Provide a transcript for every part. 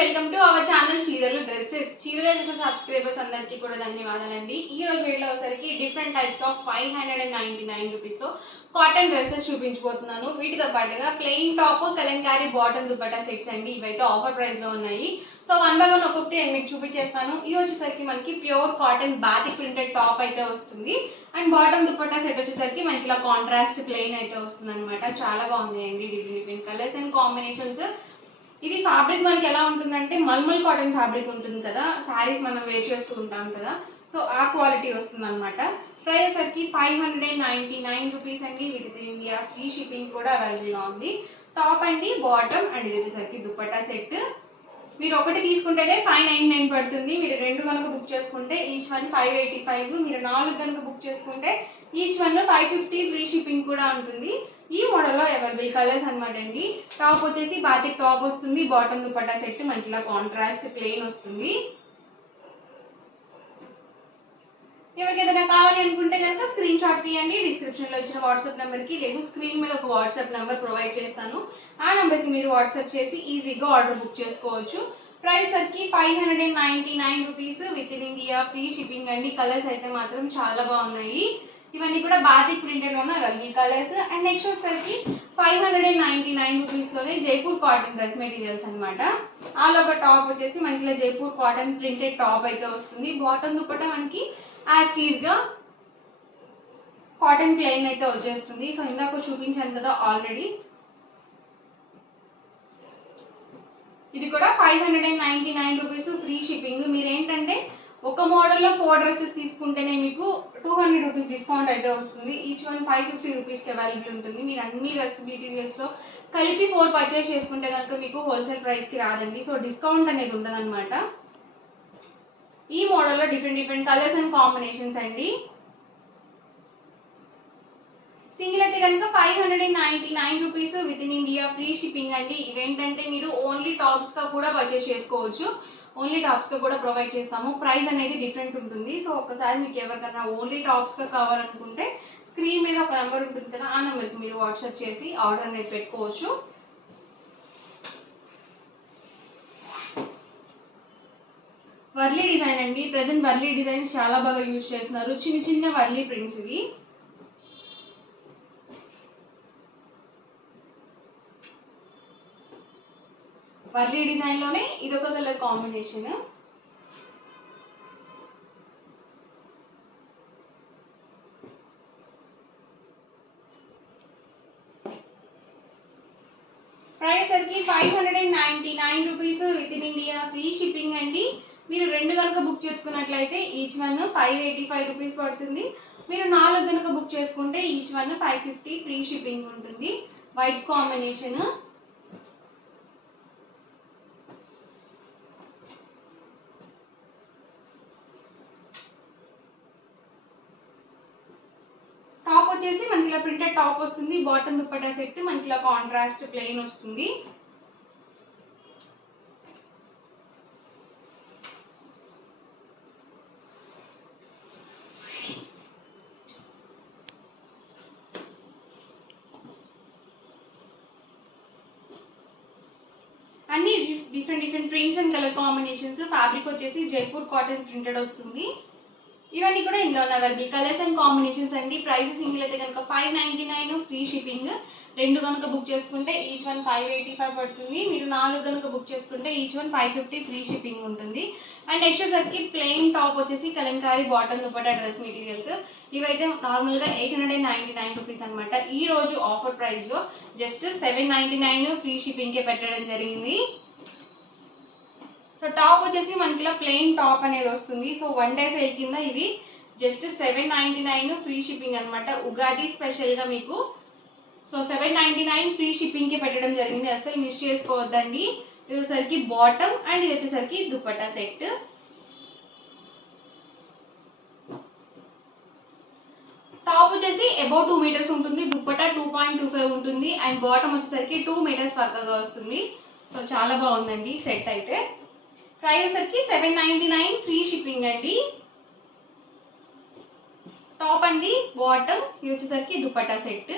Welcome to our channel చీరలు dresses. చీరల dresses subscribers అందరికీ కూడా ధన్యవాదాలండి. ఈ రోజు వీడియోలో వచ్చేసరికి డిఫరెంట్ టైప్స్ ఆఫ్ 599 రూపీస్ తో కాటన్ డ్రెస్సెస్ చూపించబోతున్నాను. వీటితో పాటుగా plain top, Kalamkari bottom dupatta sets అండి. ఇవైతే ఆఫర్ ప్రైస్ లో ఉన్నాయి. సో వన్ బై వన్ ఒక్కొక్కటి నేను మీకు చూపించేస్తాను. ఇది వచ్చేసరికి మనకి pure cotton batik printed top అయితే వస్తుంది. అండ్ బాటమ్ దుపట్టా సెట్ వచ్చేసరికి మనకి ఇలా కాంట్రాస్ట్ ప్లెయిన్ అయితే వస్తుంది అనమాట. చాలా బాగున్నాయండి డిఫరెంట్ కలర్స్ అండ్ కాంబినేషన్స్. ఇది ఫ్యాబ్రిక్ మనకి ఎలా ఉంటుందంటే మల్మల్ కాటన్ ఫ్యాబ్రిక్ ఉంటుంది కదా, శారీస్ మనం వేర్ చేస్తూ ఉంటాం కదా, సో ఆ క్వాలిటీ వస్తుంది అనమాట. ప్రైస్ సరికి 599 రూపీస్ అండి. విత్ ఇండియా ఫ్రీ షిప్పింగ్ కూడా అవైలబుల్గా ఉంది. టాప్ అండి, బాటమ్ అండ్ ఇది వచ్చేసరికి దుపట్టా సెట్. మీరు ఒకటి తీసుకుంటేనే 599 పడుతుంది. మీరు రెండు కనుక బుక్ చేసుకుంటే ఈచ్ వన్ 585. మీరు నాలుగు కనుక బుక్ చేసుకుంటే ఈచ్ వన్ 550 ఫ్రీ షిప్పింగ్ కూడా ఉంటుంది. ఈ మోడల్లో అవైలబుల్ కలర్స్ అనమాట అండి. టాప్ వచ్చేసి బాతిక్ టాప్ వస్తుంది. బాటమ్ దుపట్టా సెట్ మనకి ఇలా కాంట్రాస్ట్ ప్లెయిన్ వస్తుంది. ఎవరికి ఏదైనా కావాలి అనుకుంటే కనుక స్క్రీన్ షాట్ తీయండి. డిస్క్రిప్షన్లో ఇచ్చిన వాట్సాప్ నెంబర్కి, లేదు స్క్రీన్ మీద ఒక వాట్సాప్ నెంబర్ ప్రొవైడ్ చేస్తాను. ఆ నెంబర్కి మీరు వాట్సాప్ చేసి ఈజీగా ఆర్డర్ బుక్ చేసుకోవచ్చు. ప్రైస్ సరికి 599 rupees with in India free shipping అండి. కలర్స్ అయితే మాత్రం చాలా బాగున్నాయి. ఇవన్నీ కూడా బాతిక్ ప్రింటెడ్ ఉన్న అవైలబుల్ కలర్స్. అండ్ నెక్స్ట్ వచ్చేసరికి 599 రూపీస్లోనే జైపూర్ కాటన్ డ్రెస్ మెటీరియల్స్ అనమాట. ఆల్ ఓవర్ టాప్ వచ్చేసి మనకి ఇలా జైపూర్ కాటన్ ప్రింటెడ్ టాప్ అయితే వస్తుంది. బాటమ్ దుపట్టా మనకి యాజ్ టీజ్గా కాటన్ ప్లెయిన్ అయితే వచ్చేస్తుంది. సో ఇందాక చూపించాను కదా ఆల్రెడీ. ఇది కూడా 599 రూపీస్ ఫ్రీ షిప్పింగ్. మీరేంటంటే ఒక మోడల్లో 4 డ్రెస్సెస్ తీసుకుంటేనే మీకు 200 రూపీస్ డిస్కౌంట్ అయితే వస్తుంది. ఈచ్ వన్ 550 రూపీస్కి అవైలబుల్ ఉంటుంది. మీరు అన్ని డ్రెస్ మెటీరియల్స్లో కలిపి 4 పర్చేస్ చేసుకుంటే కనుక మీకు హోల్సేల్ ప్రైస్కి రాదండి. సో డిస్కౌంట్ అనేది ఉండదన్నమాట. ఈ మోడల్లో డిఫరెంట్ కలర్స్ అండ్ కాంబినేషన్స్ అండి. సింగిల్ అయితే కనుక 599 rupees with in India free shipping అండి. ఇవేంటంటే మీరు ఓన్లీ టాప్స్గా కూడా పర్చేస్ చేసుకోవచ్చు. ఓన్లీ టాప్స్గా కూడా ప్రొవైడ్ చేస్తాము. ప్రైస్ అనేది డిఫరెంట్ ఉంటుంది. సో ఒకసారి మీకు ఎవరికైనా ఓన్లీ టాప్స్గా కావాలనుకుంటే స్క్రీన్ మీద ఒక నెంబర్ ఉంటుంది కదా, ఆ నెంబర్కి మీరు వాట్సాప్ చేసి ఆర్డర్ అనేది పెట్టుకోవచ్చు. వర్లీ డిజైన్ అండి. ప్రెసెంట్ వర్లీ డిజైన్స్ చాలా బాగా యూజ్ చేస్తున్నారు. చిన్న చిన్న వర్లీ ప్రింట్స్ ఇవి. వర్లీ డిజైన్లోనే ఇదొక కలర్ కాంబినేషన్. ప్రైస్ సరికి 599 rupees with in India free shipping అండి. మీరు రెండు కనుక బుక్ చేసుకున్నట్లయితే ఈచ్ వన్ 585 రూపీస్ పడుతుంది. మీరు నాలుగు కనుక బుక్ చేసుకుంటే ఈచ్ వన్ 550 ఫ్రీ షిప్పింగ్ ఉంటుంది. White combination. టాప్ వచ్చేసి మనకి ఇలా ప్రింటెడ్ టాప్ వస్తుంది. బాటమ్ దుపట్టా సెట్ మనకి ఇలా కాంట్రాస్ట్ ప్లెయిన్ వస్తుంది. అన్ని different prints and colour combinations. Fabric వచ్చేసి జైపూర్ కాటన్ ప్రింటెడ్ వస్తుంది. ఇవన్నీ కూడా ఇందులో అవైలబుల్ కలర్స్ అండ్ కాంబినేషన్స్ అండి. ప్రైస్ సింగిల్ అయితే కనుక 599 ఫ్రీ షిప్పింగ్. రెండు కనుక బుక్ చేసుకుంటే ఈచ్ వన్ 585 పడుతుంది. మీరు నాలుగు కనుక బుక్ చేసుకుంటే ఈచ్ వన్ 550 ఫ్రీ షిప్పింగ్ ఉంటుంది. అండ్ నెక్స్ట్ వచ్చేసరికి ప్లెయిన్ టాప్ వచ్చేసి Kalamkari bottom dupatta dress materials. ఇవైతే నార్మల్గా 899 రూపీస్ అనమాట. ఈ రోజు ఆఫర్ ప్రైస్లో జస్ట్ 799 ఫ్రీ షిప్పింగ్కే పెట్టడం జరిగింది. సో టాప్ వచ్చేసి మనకి ఇలా ప్లెయిన్ టాప్ అనేది వస్తుంది. సో 1 డే సేల్ కింద ఇవి జస్ట్ 799 ఫ్రీ షిప్పింగ్ అనమాట. ఉగాది స్పెషల్గా మీకు సో 799 ఫ్రీ షిప్పింగ్కి పెట్టడం జరిగింది. అసలు మిస్ చేసుకోవద్దండి. ఇది వచ్చేసరికి బాటమ్ అండ్ ఇది వచ్చేసరికి దుపట్టా సెట్. టాప్ వచ్చేసి అబౌవ్ 2 మీటర్స్ ఉంటుంది. దుపట్టా 2.25 ఉంటుంది. అండ్ బాటమ్ వచ్చేసరికి 2 మీటర్స్ పక్కగా వస్తుంది. సో చాలా బాగుందండి సెట్ అయితే. ప్రైస్ సరికి 799 ఫ్రీ షిప్పింగ్ అండి. టాప్ అండి, బాటమ్, ఇది వచ్చేసరికి దుపట్టా సెట్.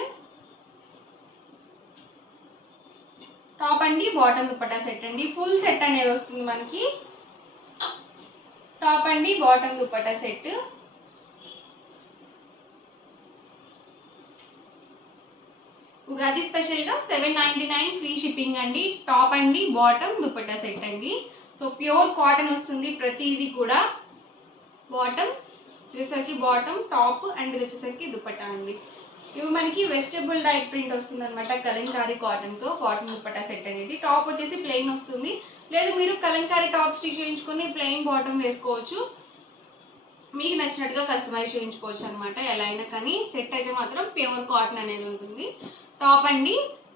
టాప్ అండి బాటమ్ దుపట్టా సెట్ అండి. ఫుల్ సెట్ అనేది వస్తుంది మనకి. టాప్ అండి బాటమ్ దుపట్టా సెట్. ఉగాది స్పెషల్గా 799 ఫ్రీ షిప్పింగ్ అండి. టాప్ అండి బాటమ్ దుపట్టా సెట్ అండి. సో ప్యూర్ కాటన్ వస్తుంది ప్రతిదీ కూడా. బాటమ్ ఇది వచ్చేసరికి బాటమ్, టాప్ అండ్ ఇది వచ్చేసరికి దుపట్టా అండి. ఇవి మనకి వెజిటబుల్ డైట్ ప్రింట్ వస్తుంది అనమాట కలంకారీ కాటన్తో. కాటన్ దుపట్టా సెట్ అనేది. టాప్ వచ్చేసి ప్లెయిన్ వస్తుంది. లేదు మీరు కలంకారీ టాప్ స్టిచ్ చేయించుకొని ప్లెయిన్ బాటమ్ వేసుకోవచ్చు. మీకు నచ్చినట్టుగా కస్టమైజ్ చేయించుకోవచ్చు అనమాట ఎలా అయినా కానీ. సెట్ అయితే మాత్రం ప్యూర్ కాటన్ అనేది ఉంటుంది. టాప్ అండి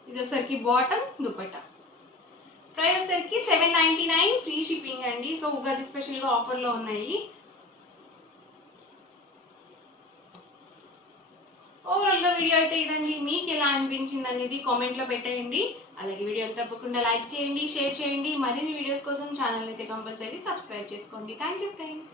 ఇది వచ్చేసరికి బాటమ్ దుపట్టా. ప్రైస్ వచ్చేసరికి 799 ఫ్రీ షిప్పింగ్ అండి. సో ఉగాది స్పెషల్గా ఆఫర్లో ఉన్నాయి. ఓవరాల్గా వీడియో అయితే ఇదండి. మీకు ఎలా అనిపించింది అనేది కామెంట్లో పెట్టేయండి. అలాగే వీడియో తప్పకుండా లైక్ చేయండి, షేర్ చేయండి. మరిన్ని వీడియోస్ కోసం ఛానల్ అయితే కంపల్సరీ సబ్స్క్రైబ్ చేసుకోండి. Thank you friends.